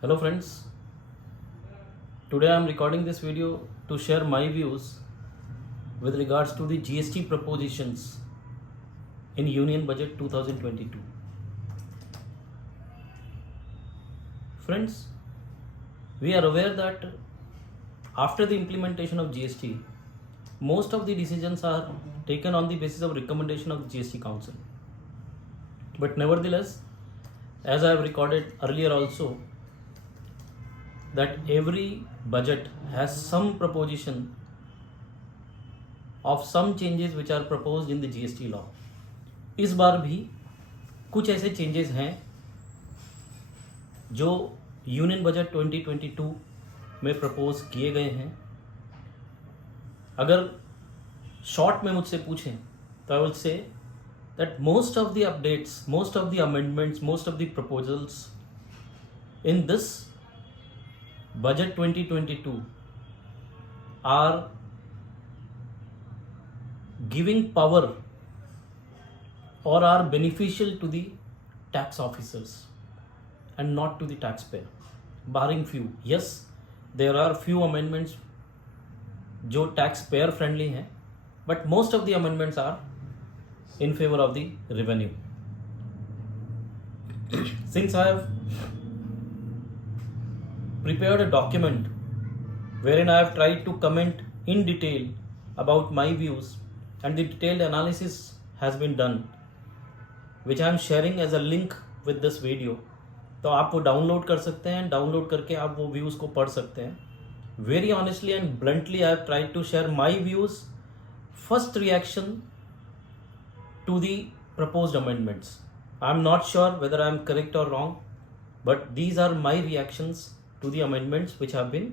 Hello friends, today I am recording this video to share my views with regards to the GST propositions in Union Budget 2022. Friends, we are aware that after the implementation of GST, most of the decisions are taken on the basis of recommendation of the GST Council. But nevertheless, as I have recorded earlier also, that every budget has some proposition of some changes which are proposed in the GST law. इस बार भी कुछ ऐसे changes हैं जो union budget 2022 में propose किए गए हैं. अगर शॉर्ट में मुझसे पूछें तो I will say that most of the updates, most of the amendments, most of the proposals in this budget 2022 are giving power or are beneficial to the tax officers and not to the taxpayer, barring few. Yes, there are few amendments जो taxpayer friendly हैं, but most of the amendments are in favor of the revenue. Since I have prepared a document wherein I have tried to comment in detail about my views, and the detailed analysis has been done, which I am sharing as a link with this video. तो आप वो download कर सकते हैं, download करके आप वो views को पढ़ सकते हैं. Very honestly and bluntly I have tried to share my views, first reaction to the proposed amendments. I am not sure whether I am correct or wrong, but these are my reactions to the amendments which have been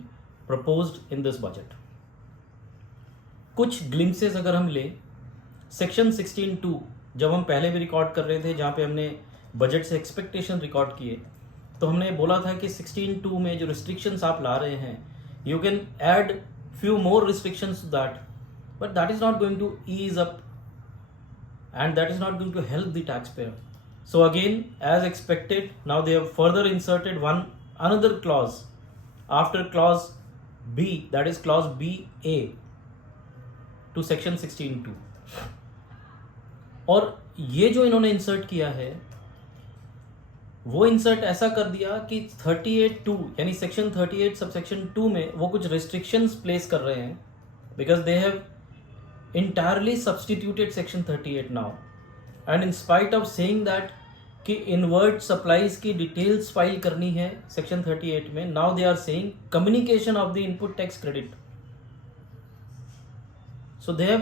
proposed in this budget. कुछ glimpses अगर हम लें, section 16(2) जब हम पहले भी record कर रहे थे, जहाँ पे हमने बजट से एक्सपेक्टेशन रिकॉर्ड किए, तो हमने बोला था कि 16(2) में जो रिस्ट्रिक्शंस आप ला रहे हैं, you can add few more restrictions to that, but that is not going to ease up and that is not going to help the taxpayer. So again, as expected, now they have further inserted another clause after clause B, that is clause BA to section 16(2). और ये जो इन्होंने insert किया है, वो insert ऐसा कर दिया कि 38(2) यानी सेक्शन 38 सबसेक्शन 2 में वो कुछ रिस्ट्रिक्शंस प्लेस कर रहे हैं, because they have entirely substituted section 38 now, and in spite of saying that कि इनवर्ट सप्लाईज की डिटेल्स फाइल करनी है सेक्शन 38 में, now they are saying communication of the input tax credit. So they have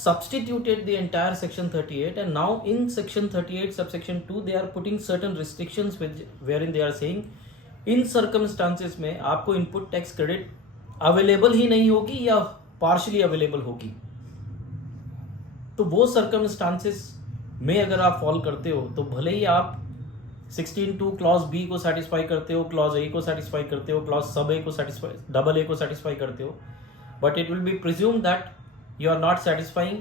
substituted the entire section 38, and now in section 38 subsection 2 they are putting certain restrictions wherein they are saying in circumstances में आपको input tax credit available ही नहीं होगी या partially available होगी. तो वो circumstances में अगर आप फॉल करते हो, तो भले ही आप 16(2) क्लॉज बी को सेटिस्फाई करते हो, क्लॉज ए को सेटिस्फाई करते हो, क्लॉज सब ए को सेटिस्फाई, डबल ए को सेटिस्फाई करते हो, but it will be presume that you are not satisfying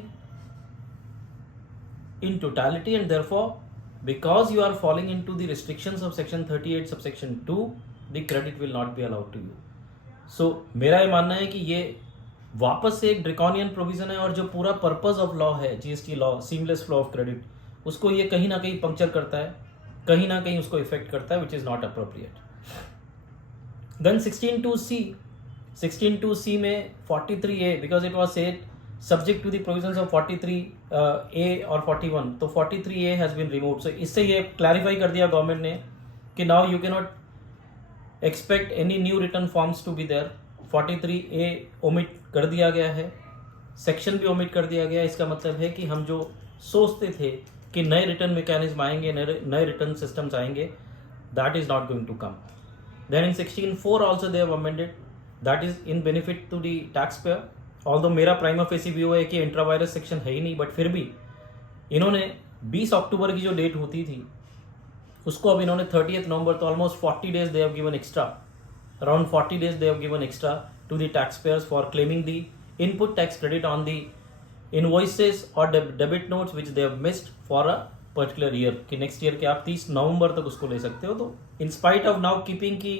in totality, and therefore because you are falling into the restrictions of section 38 subsection 2, the credit will not be allowed to you. So मेरा ये मानना है कि ये वापस से एक draconian provision है, और जो पूरा पर्पस ऑफ लॉ है GST law, seamless flow of credit, उसको ये कहीं ना कहीं पंक्चर करता है, कहीं ना कहीं उसको इफेक्ट करता है, which is not appropriate. Then 16(2)(c) में 43A, because it was said subject to the provisions of 43A or 41, तो 43A has been removed. So इससे ये clarify कर दिया गवर्नमेंट ने कि now you cannot expect any new return forms to be there. 43A omit कर दिया गया है, सेक्शन भी omit कर दिया गया. इसका मतलब है कि हम जो सोचते थे कि नए रिटर्न मैकेनिज्म आएंगे, नए रिटर्न सिस्टम्स आएंगे, that is not going to come. Then in 16(4) also they have amended, that is in benefit to the taxpayer. Although मेरा प्राइमा फेसी व्यू है कि इंट्रावायरस सेक्शन है ही नहीं, बट फिर भी इन्होंने 20 अक्टूबर की जो डेट होती थी उसको अब इन्होंने 30 नवंबर, तो almost 40 days they have given extra, around 40 days they have given extra to the tax payers for claiming the input tax credit on the invoices और debit notes which they have missed for a particular year कि next year के आप 30 नवंबर तक उसको ले सकते हो. तो in spite of now keeping की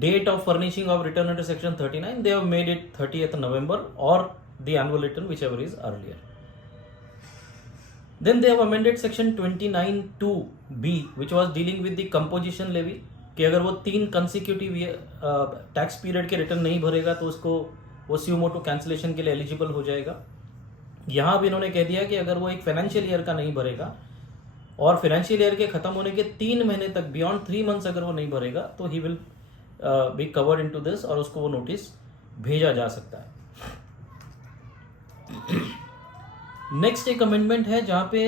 date of furnishing of return under section 39, they have made it 30th November or the annual return, whichever is earlier. Then they have amended section 29(2)(b, which was dealing with the composition levy, कि अगर वो 3 consecutive tax period के return नहीं भरेगा तो उसको वो suo motu cancellation के लिए एलिजिबल हो जाएगा. यहाँ भी इन्होंने कह दिया कि अगर वो एक फाइनेंशियल ईयर का नहीं भरेगा और फाइनेंशियल ईयर के खत्म होने के 3 महीने तक, बियॉन्ड 3 मंथ्स अगर वो नहीं भरेगा तो he will be covered into this और उसको वो नोटिस भेजा जा सकता है. नेक्स्ट एक अमेंडमेंट है जहाँ पे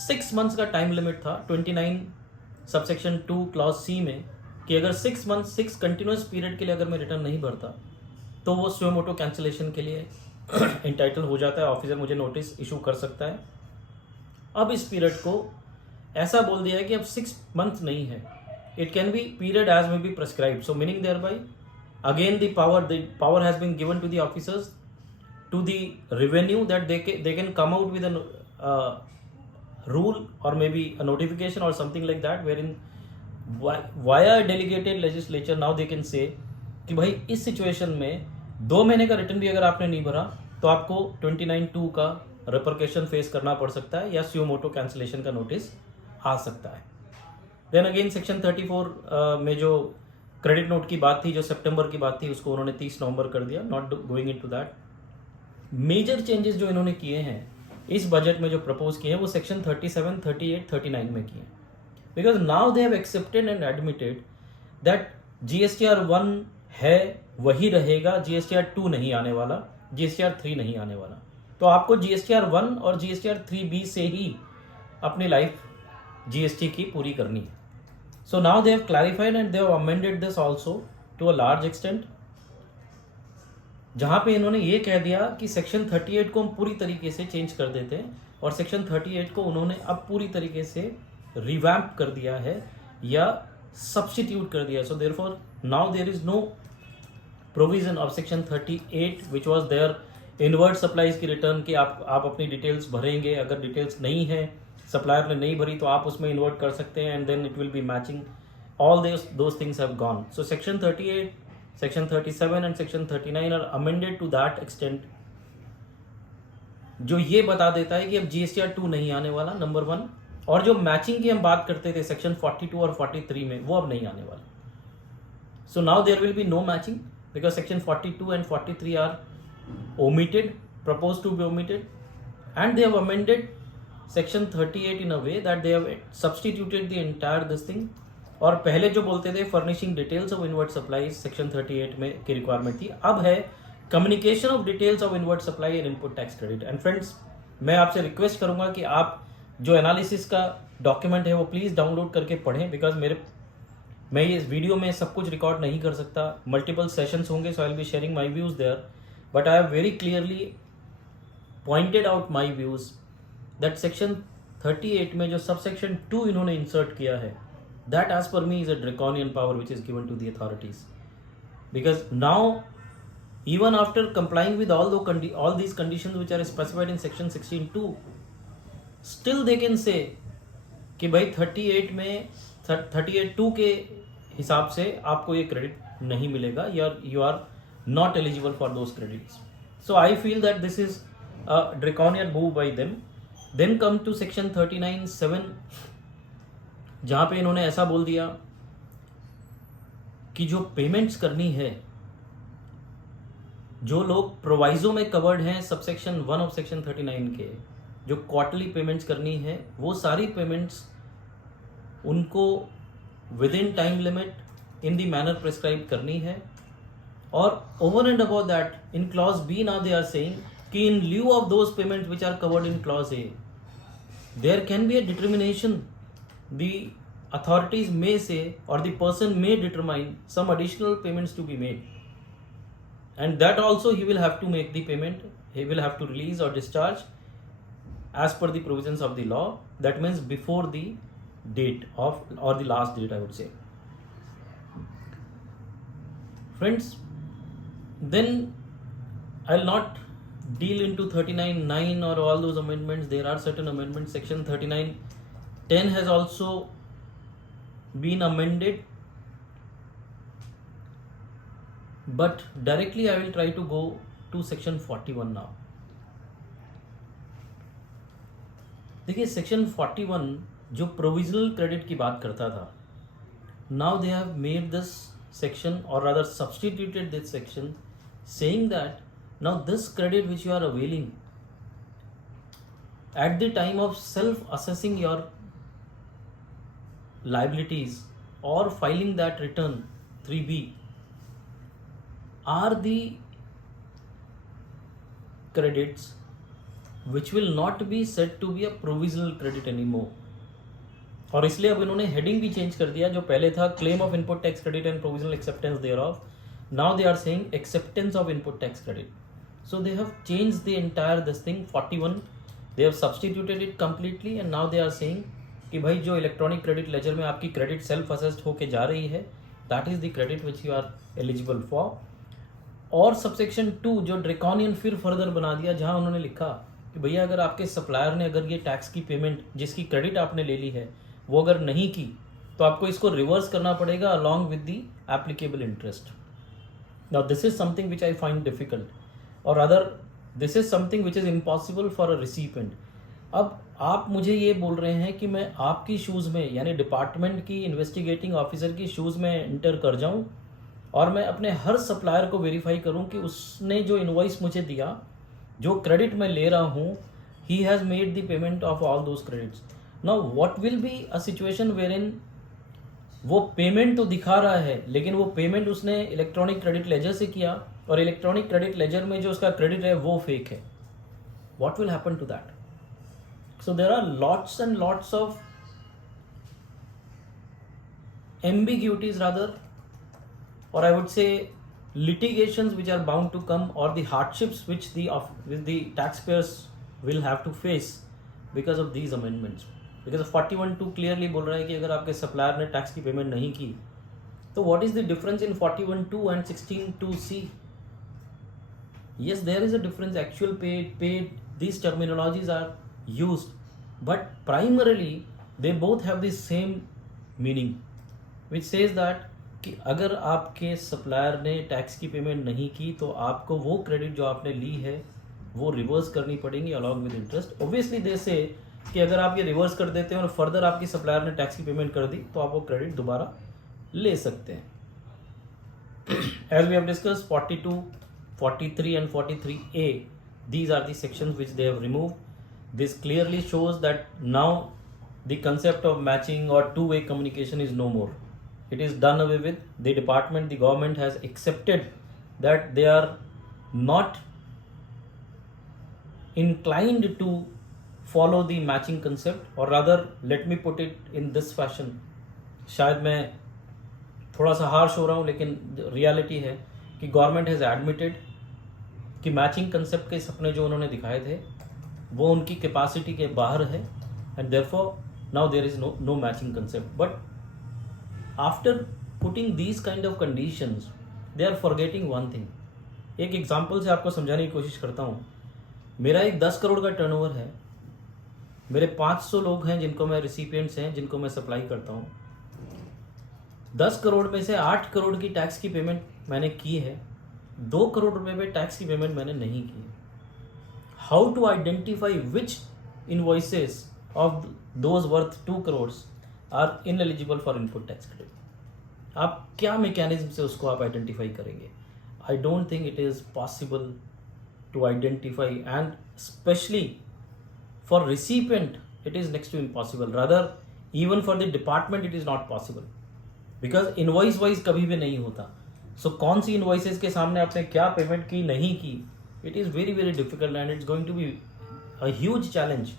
6 मंथ्स का टाइम लिमिट था 29 सबसेक्शन 2 क्लॉज सी में, कि अगर 6 मंथ 6 कंटिन्यूस पीरियड के लिए अगर मैं रिटर्न नहीं भरता तो वो सुमोटो कैंसिलेशन के लिए इंटाइटल हो जाता है, ऑफिसर मुझे नोटिस इशू कर सकता है. अब इस पीरियड को ऐसा बोल दिया है कि अब 6 मंथ नहीं है, it can be period as may be prescribed. So meaning thereby again the power has been given to the officers to the revenue that they can come out with a rule or maybe a notification or something like that, wherein via delegated legislature now they can say कि भाई इस situation में 2 महीने का return भी अगर आपने नहीं भरा तो आपको 29(2) का रिपरकेशन फेस करना पड़ सकता है या सुमोटो कैंसिलेशन का नोटिस आ सकता है. देन अगेन सेक्शन 34 में जो क्रेडिट नोट की बात थी, जो सितंबर की बात थी, उसको उन्होंने 30 नवंबर कर दिया. Not going into that. Major changes जो इन्होंने किए हैं इस बजट में, जो प्रपोज किए हैं, वो सेक्शन 37, 38, 39 में किए हैं. Because now they have accepted and admitted that GSTR 1 है वही रहेगा, GSTR 2 नहीं आने वाला, GSTR 3 नहीं आने वाला. तो आपको GSTR 1 और GSTR 3B से ही अपनी लाइफ GST की पूरी करनी है. So now they have clarified and they have amended this also to a large extent, जहाँ पे इन्होंने ये कह दिया कि सेक्शन 38 को हम पूरी तरीके से चेंज कर देते हैं और सेक्शन 38 को उन्होंने अब पूरी तरीके से रिवैम्प कर दिया है या सब्स्टिट्यूट कर दिया है. So therefore now there is no provision of section 38 which was there inward supplies की रिटर्न की आप अपनी डिटेल्स भरेंगे, अगर डिटेल्स नहीं है, सप्लायर ने नहीं भरी, तो आप उसमें इन्वर्ट कर सकते हैं and then it will be matching. All those things have gone. So section 38, Section 37 and Section 39 are amended to that extent, जो ये बता देता है कि अब GSTR 2 नहीं आने वाला, नंबर 1. और जो मैचिंग की हम बात करते थे सेक्शन 42 और 43 में, वो अब नहीं आने वाला. So now there will be no matching because section 42 and 43 are omitted, proposed to be omitted, and they have amended section 38 in a way that they have substituted the entire this thing. और पहले जो बोलते थे furnishing details of inward supply section 38 में की requirement थी, अब है communication of details of inward supply and input tax credit. And friends, मैं आपसे रिक्वेस्ट करूंगा कि आप जो एनालिसिस का डॉक्यूमेंट है वो प्लीज़ डाउनलोड करके पढ़ें, बिकॉज मैं ये इस वीडियो में सब कुछ रिकॉर्ड नहीं कर सकता, मल्टीपल सेशंस होंगे, so I will be sharing my views there, but I have very clearly pointed out my views that section 38 में जो सब सेक्शन 2 इन्होंने इंसर्ट किया है, that as per me is a draconian power which is given to the authorities, because now even after complying with all these conditions which are specified in section 16(2), still they can say कि भाई 38 में 38(2) के हिसाब से आपको ये credit नहीं मिलेगा, you are not eligible for those credits. So I feel that this is a draconian move by them. Then come to section 39(7), जहाँ पे इन्होंने ऐसा बोल दिया कि जो पेमेंट्स करनी है, जो लोग प्रोवाइजो में कवर्ड हैं सबसेक्शन 1 ऑफ सेक्शन 39 के, जो क्वार्टरली पेमेंट्स करनी है, वो सारी पेमेंट्स उनको within time limit in the manner prescribe करनी है. और over and about that in clause B now they are saying कि in lieu of those payments which are covered in clause A, there can be a determination. The authorities may say or the person may determine some additional payments to be made, and that also he will have to make the payment, he will have to release or discharge as per the provisions of the law. That means before the date of or the last date, I would say. Friends, then I'll not deal into 39(9) or all those amendments. There are certain amendments. Section 39(10) has also been amended, but directly I will try to go to section 41 now. देखिए section 41 जो provisional credit की बात करता था, now they have made this section और rather substituted this section saying that now this credit which you are availing at the time of self assessing your liabilities or filing that return 3B are the credits which will not be said to be a provisional credit anymore. और इसलिए अब इन्होंने heading भी change कर दिया. जो पहले था claim of input tax credit and provisional acceptance there of, now they are saying acceptance of input tax credit. So they have change the entire this thing 41, they have substituted it completely and now they are saying कि भाई जो electronic credit ledger में आपकी credit self assessed होके जा रही है, that is the credit which you are eligible for. और सबसेक्शन 2 जो ड्रेकॉनियन फिर फर्दर बना दिया, जहां उन्होंने लिखा कि भैया अगर आपके सप्लायर ने अगर ये टैक्स की पेमेंट जिसकी क्रेडिट आपने ले ली है वो अगर नहीं की तो आपको इसको रिवर्स करना पड़ेगा along with the applicable interest. Now this is something which I find difficult और other this is something which is impossible for a recipient. अब आप मुझे ये बोल रहे हैं कि मैं आपकी शूज़ में यानी डिपार्टमेंट की इन्वेस्टिगेटिंग ऑफिसर की शूज़ में इंटर कर जाऊं और मैं अपने हर सप्लायर को वेरीफाई करूं कि उसने जो इनवॉइस मुझे दिया, जो क्रेडिट मैं ले रहा हूं, he has made the payment of all those credits. Now what will be a situation wherein वो पेमेंट तो दिखा रहा है लेकिन वो पेमेंट उसने इलेक्ट्रॉनिक क्रेडिट लेजर से किया और इलेक्ट्रॉनिक क्रेडिट लेजर में जो उसका क्रेडिट है वो फेक है. What will happen to that? So there are lots and lots of ambiguities rather, or I would say litigations which are bound to come, or the hardships which the taxpayers will have to face because of these amendments. Because 41(2) clearly बोल रहा है कि अगर आपके supplier ने tax की payment नहीं की तो what is the difference in 41(2) and 16(2)(c? Yes, there is a difference. Actual paid, these terminologies are used, but primarily they both have the same meaning, which says that कि अगर आपके supplier ने tax की payment नहीं की तो आपको वो क्रेडिट जो आपने ली है वो रिवर्स करनी पड़ेगी along with interest. Obviously they से कि अगर आप ये रिवर्स कर देते हैं और फर्दर आपकी सप्लायर ने टैक्स की पेमेंट कर दी तो आप वो क्रेडिट दोबारा ले सकते हैं. As we have discuss 42, 43 and 43A, these are the sections which they have removed. This clearly shows that now the concept of matching or two-way communication is no more. It is done away with. The department, the government has accepted that they are not inclined to follow the matching concept, or rather let me put it in this fashion. शायद मैं थोड़ा सा harsh हो रहा हूँ लेकिन reality है कि गवर्नमेंट हैज़ एडमिटेड कि मैचिंग कंसेप्ट के सपने जो उन्होंने दिखाए थे वो उनकी कैपेसिटी के बाहर है and therefore now there is no matching concept. But after putting these kind of conditions they are forgetting one thing. एक एग्जांपल से आपको समझाने की कोशिश करता हूँ. मेरा एक 10 करोड़ का टर्नओवर है, मेरे 500 लोग हैं जिनको मैं रिसिपिएंट्स हैं जिनको मैं सप्लाई करता हूँ. 10 करोड़ में से 8 करोड़ की टैक्स की पेमेंट मैंने की है, 2 करोड़ रुपए पे टैक्स की पेमेंट मैंने नहीं की. How to identify which invoices of those worth 2 crores are ineligible for input tax credit? आप क्या मैकेनिज्म से उसको आप आइडेंटिफाई करेंगे? I don't think it is possible to identify, and specially for recipient it is next to impossible. Rather, even for the department it is not possible, because invoice wise कभी भी नहीं होता. सो कौन सी invoices के सामने आपने क्या पेमेंट की नहीं की, it is very very difficult and it's going to be a huge challenge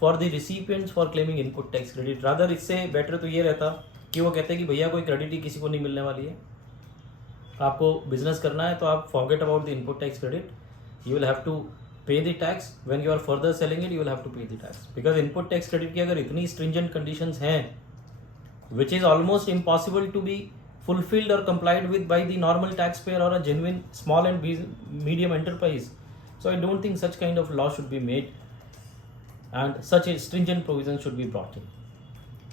for the recipients for claiming input tax credit. Rather इससे बेटर तो ये रहता कि वो कहते हैं कि भैया कोई क्रेडिट ही किसी को नहीं मिलने वाली है, आपको बिजनेस करना है तो आप forget about the input tax credit, you will have to pay the tax. When you are further selling it you will have to pay the tax, because input tax credit की अगर इतनी stringent conditions हैं which is almost impossible to be fulfilled or complied with by the normal taxpayer or a genuine small and medium enterprise. So I don't think such kind of law should be made and such a stringent provision should be brought in.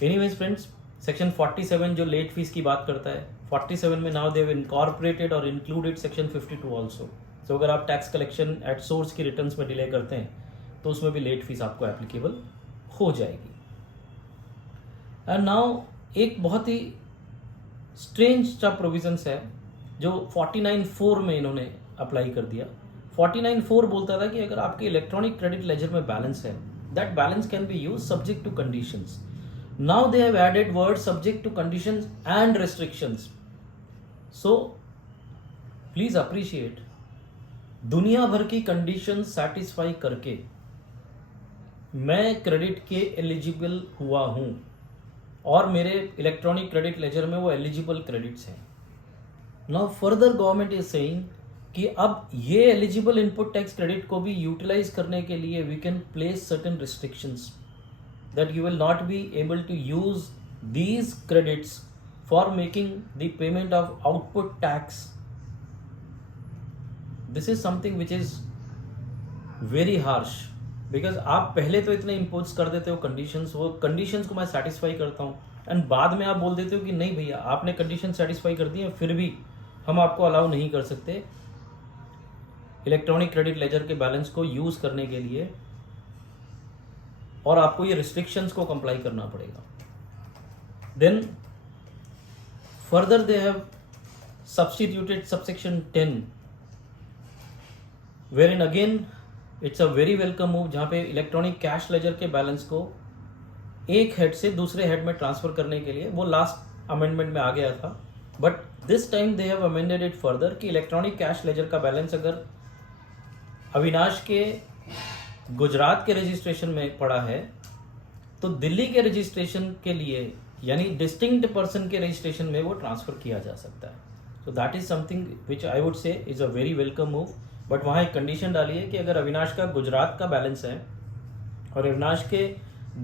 Anyways friends, section 47 जो late fees की बात करता है, 47 में now they have incorporated or included section 52 also. So अगर आप tax collection at source की returns में डिले करते हैं तो उसमें भी लेट फीस आपको एप्लीकेबल हो जाएगी. एंड नाउ एक बहुत ही स्ट्रेंज सा प्रोविजंस है जो 49(4) में इन्होंने अप्लाई कर दिया. 49(4) बोलता था कि अगर आपके इलेक्ट्रॉनिक क्रेडिट लेजर में बैलेंस है, that balance can be use subject to conditions. Now they have added word subject to conditions and restrictions. So please appreciate, दुनिया भर की कंडीशन सैटिस्फाई करके मैं क्रेडिट के एलिजिबल हुआ हूं और मेरे इलेक्ट्रॉनिक क्रेडिट लेजर में वो एलिजिबल क्रेडिट्स हैं. Now further government is saying कि अब ये एलिजिबल इनपुट टैक्स क्रेडिट को भी यूटिलाइज करने के लिए we can place certain restrictions that you will not be able to use these credits for making the payment of output tax. This is something which is very harsh because आप पहले तो इतने impose कर देते हो conditions, वो conditions को मैं सेटिस्फाई करता हूँ एंड बाद में आप बोल देते हो कि नहीं भैया आपने कंडीशन सेटिस्फाई कर दी है फिर भी हम आपको अलाउ नहीं कर सकते इलेक्ट्रॉनिक क्रेडिट लेजर के बैलेंस को यूज करने के लिए और आपको ये रिस्ट्रिक्शंस को कंप्लाई करना पड़ेगा. Then further they have substituted subsection 10 wherein again it's a very welcome move जहां पे इलेक्ट्रॉनिक कैश लेजर के बैलेंस को एक हेड से दूसरे हेड में ट्रांसफर करने के लिए वो लास्ट अमेंडमेंट में आ गया था. But this time they have amended it further कि इलेक्ट्रॉनिक कैश लेजर का बैलेंस अगर अविनाश के गुजरात के रजिस्ट्रेशन में पड़ा है तो दिल्ली के रजिस्ट्रेशन के लिए यानी डिस्टिंक्ट पर्सन के रजिस्ट्रेशन में वो ट्रांसफर किया जा सकता है. So that is something which I would say is a very welcome move. But वहाँ एक कंडीशन डाली है कि अगर अविनाश का गुजरात का बैलेंस है और अविनाश के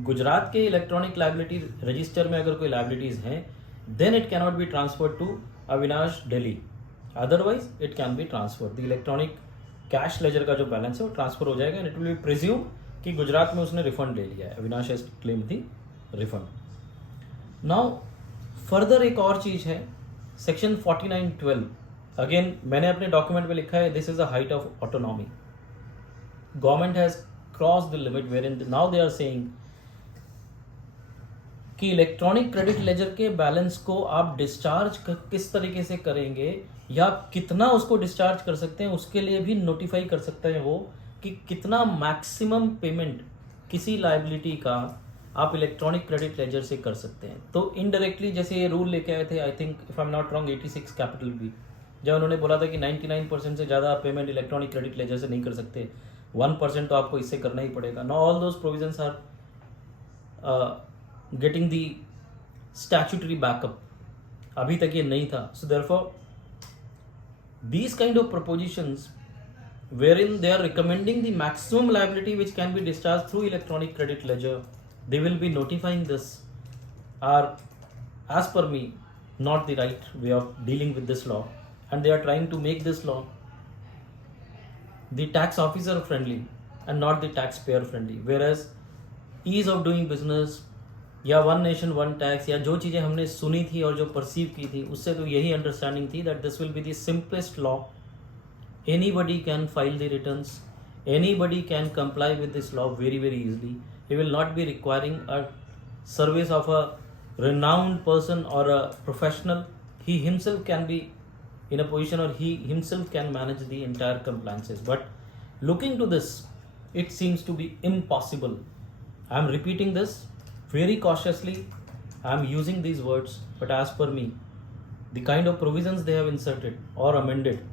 गुजरात के इलेक्ट्रॉनिक लायबिलिटी रजिस्टर में अगर कोई लायबिलिटीज हैं then it cannot be transfer to Avinash Delhi, otherwise it can be transfer. The electronic cash ledger का जो बैलेंस है वो ट्रांसफर हो जाएगा and it will be presume कि गुजरात में उसने रिफंड ले लिया है, Avinash has claimed the refund. Now further एक और चीज है सेक्शन 49(12). अगेन मैंने अपने डॉक्यूमेंट में लिखा है this is a height of autonomy. Government has cross the limit wherein now they are saying कि इलेक्ट्रॉनिक क्रेडिट लेजर के बैलेंस को आप डिस्चार्ज किस तरीके से करेंगे या कितना उसको डिस्चार्ज कर सकते हैं उसके लिए भी नोटिफाई कर सकते हैं वो कि कितना मैक्सिमम पेमेंट किसी लायबिलिटी का आप इलेक्ट्रॉनिक क्रेडिट लेजर से कर सकते हैं. तो इनडायरेक्टली जैसे ये रूल लेके आए थे I think if I am not wrong 86 capital B, जब उन्होंने बोला था कि 99% से ज़्यादा आप पेमेंट इलेक्ट्रॉनिक क्रेडिट लेजर से नहीं कर सकते, 1% तो आपको इससे करना ही पड़ेगा. No all those provisions are getting the statutory backup. अभी तक ये नहीं था. So therefore these kind of propositions wherein they are recommending the maximum liability which can be discharged through electronic credit ledger, they will be notifying this, are as per me not the right way of dealing with this law, and they are trying to make this law the tax officer friendly and not the taxpayer friendly. Whereas ease of doing business या one nation one tax या जो चीज़ें हमने सुनी थी और जो perceive की थी उससे तो यही अंडरस्टैंडिंग थी that this will be the simplest law. Anybody can file the returns, anybody can comply with this law very very easily. He will not be requiring a service of a renowned person or a professional. He himself can be in a position or he himself can manage the entire compliances. But looking to this, it seems to be impossible. I am repeating this very cautiously. I am using these words, but as per me, the kind of provisions they have inserted or amended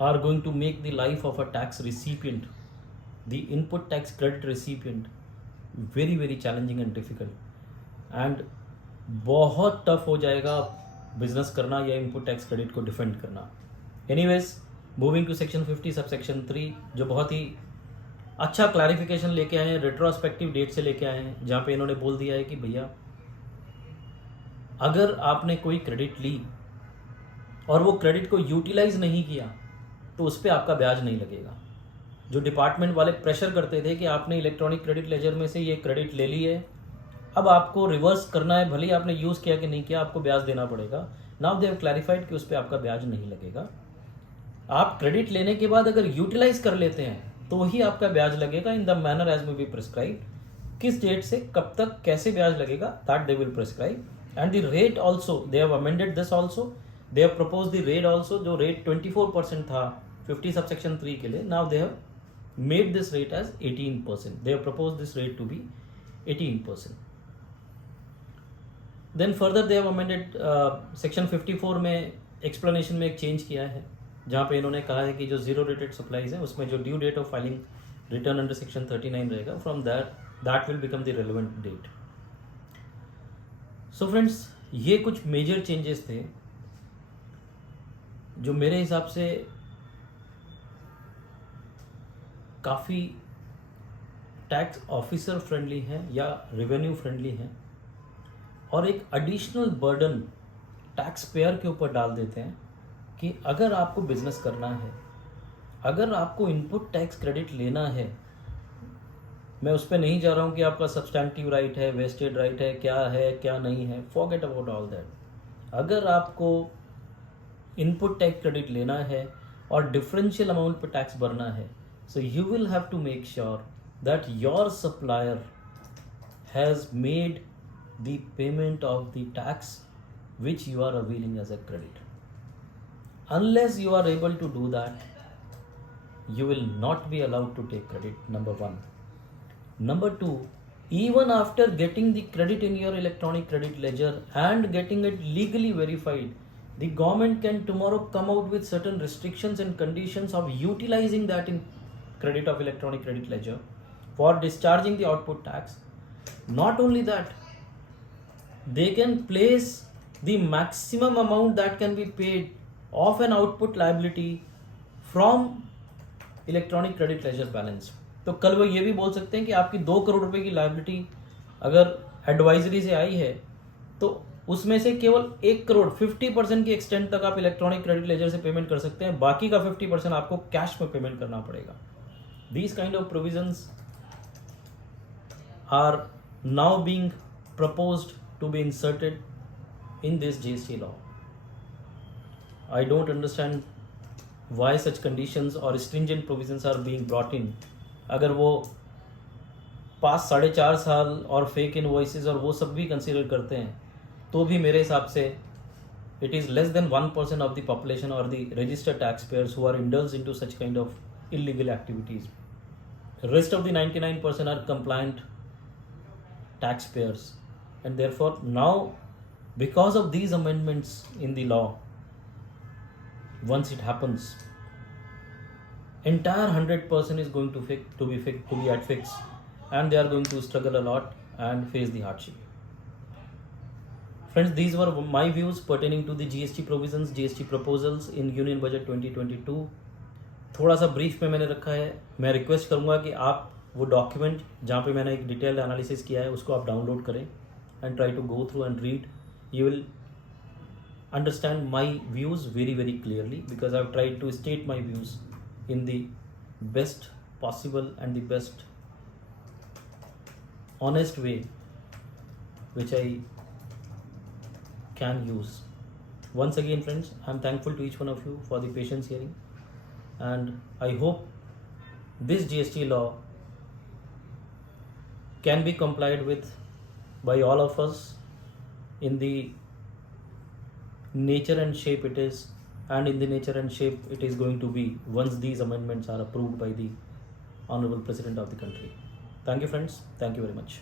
are going to make the life of a tax recipient, the input tax credit recipient, very very challenging and difficult. And बहुत tough हो जाएगा business करना या input tax credit को defend करना. Anyways moving to section 50 subsection 3 जो बहुत ही अच्छा क्लैरिफिकेशन लेके आए हैं, रेट्रोस्पेक्टिव डेट से लेके आए हैं, जहाँ पे इन्होंने बोल दिया है कि भैया अगर आपने कोई क्रेडिट ली और वो क्रेडिट को यूटिलाइज नहीं किया तो उस पर आपका ब्याज नहीं लगेगा. जो डिपार्टमेंट वाले प्रेशर करते थे कि आपने इलेक्ट्रॉनिक क्रेडिट लेजर में से ये क्रेडिट ले ली है, अब आपको रिवर्स करना है, भले ही आपने यूज़ किया कि नहीं किया, आपको ब्याज देना पड़ेगा। नाउ दे हैव क्लैरिफाइड कि उस पर आपका ब्याज नहीं लगेगा। आप क्रेडिट लेने के बाद अगर यूटिलाइज कर लेते हैं तो ही आपका ब्याज लगेगा, in the manner as may be prescribe. किस डेट से कब तक कैसे ब्याज लगेगा, that they will prescribe. And the rate also they have amended this also, they have propose the rate also. जो रेट 24% था 50 सबसेक्शन 3 के लिए, now they have made this rate as 18%। They have propose this rate to be 18%। Then further they have amended section 54 में explanation में एक change किया है, जहाँ पे इन्होंने कहा है कि जो जीरो रेटेड सप्लाईज है उसमें जो due date of filing return under section 39 रहेगा, from that will become the relevant date. So friends, ये कुछ मेजर चेंजेस थे जो मेरे हिसाब से काफ़ी टैक्स ऑफिसर फ्रेंडली है या रेवेन्यू फ्रेंडली है, और एक एडिशनल बर्डन टैक्स पेयर के ऊपर डाल देते हैं कि अगर आपको बिजनेस करना है, अगर आपको इनपुट टैक्स क्रेडिट लेना है, मैं उस पर नहीं जा रहा हूँ कि आपका सब्सटैंटिव राइट है, वेस्टेड राइट है क्या नहीं है, फॉरगेट अबाउट ऑल दैट। अगर आपको इनपुट टैक्स क्रेडिट लेना है और डिफरेंशियल अमाउंट पर टैक्स भरना है, so you will have to make sure that your supplier has made the payment of the tax which you are availing as a credit. Unless you are able to do that, you will not be allowed to take credit, number one. Number two, even after getting the credit in your electronic credit ledger and getting it legally verified, the government can tomorrow come out with certain restrictions and conditions of utilizing that in credit of electronic credit ledger for discharging the output tax. Not only that, they can place the maximum amount that can be paid of an output liability from electronic credit ledger balance. तो कल वो ये भी बोल सकते हैं कि आपकी 2 करोड़ रुपए की लायबिलिटी अगर एडवाइजरी से आई है तो उसमें से केवल 1 करोड़ 50% की एक्सटेंट तक आप इलेक्ट्रॉनिक क्रेडिट लेजर से पेमेंट कर सकते हैं, बाकी का 50% आपको कैश में पेमेंट करना पड़ेगा। These kind of provisions are now being proposed to be inserted in this GST law. I don't understand why such conditions or stringent provisions are being brought in. अगर वो पास 4.5 साल और फेक इनवॉइसेस और वो सब भी कंसीडर करते हैं तो भी मेरे हिसाब से it is less than 1% of the population or the registered taxpayers who are indulged into such kind of illegal activities. The rest of the 99% are compliant taxpayers, and therefore now, because of these amendments in the law, once it happens, entire 100% is going to be at fix, and they are going to struggle a lot and face the hardship. Friends, these were my views pertaining to the GST provisions, GST proposals in Union Budget 2022. थोड़ा सा brief में मैंने रखा है। मैं request करूँगा कि आप वो डॉक्यूमेंट जहाँ पे मैंने एक डिटेल्ड एनालिसिस किया है उसको आप डाउनलोड करें and try to go through and read. You will understand my views very, very clearly, because I have tried to state my views in the best possible and the best honest way which I can use. Once again, friends, I am thankful to each one of you for the patience hearing, and I hope this GST law can be complied with by all of us in the nature and shape it is, and in the nature and shape it is going to be once these amendments are approved by the Honorable President of the country. Thank you, friends. Thank you very much.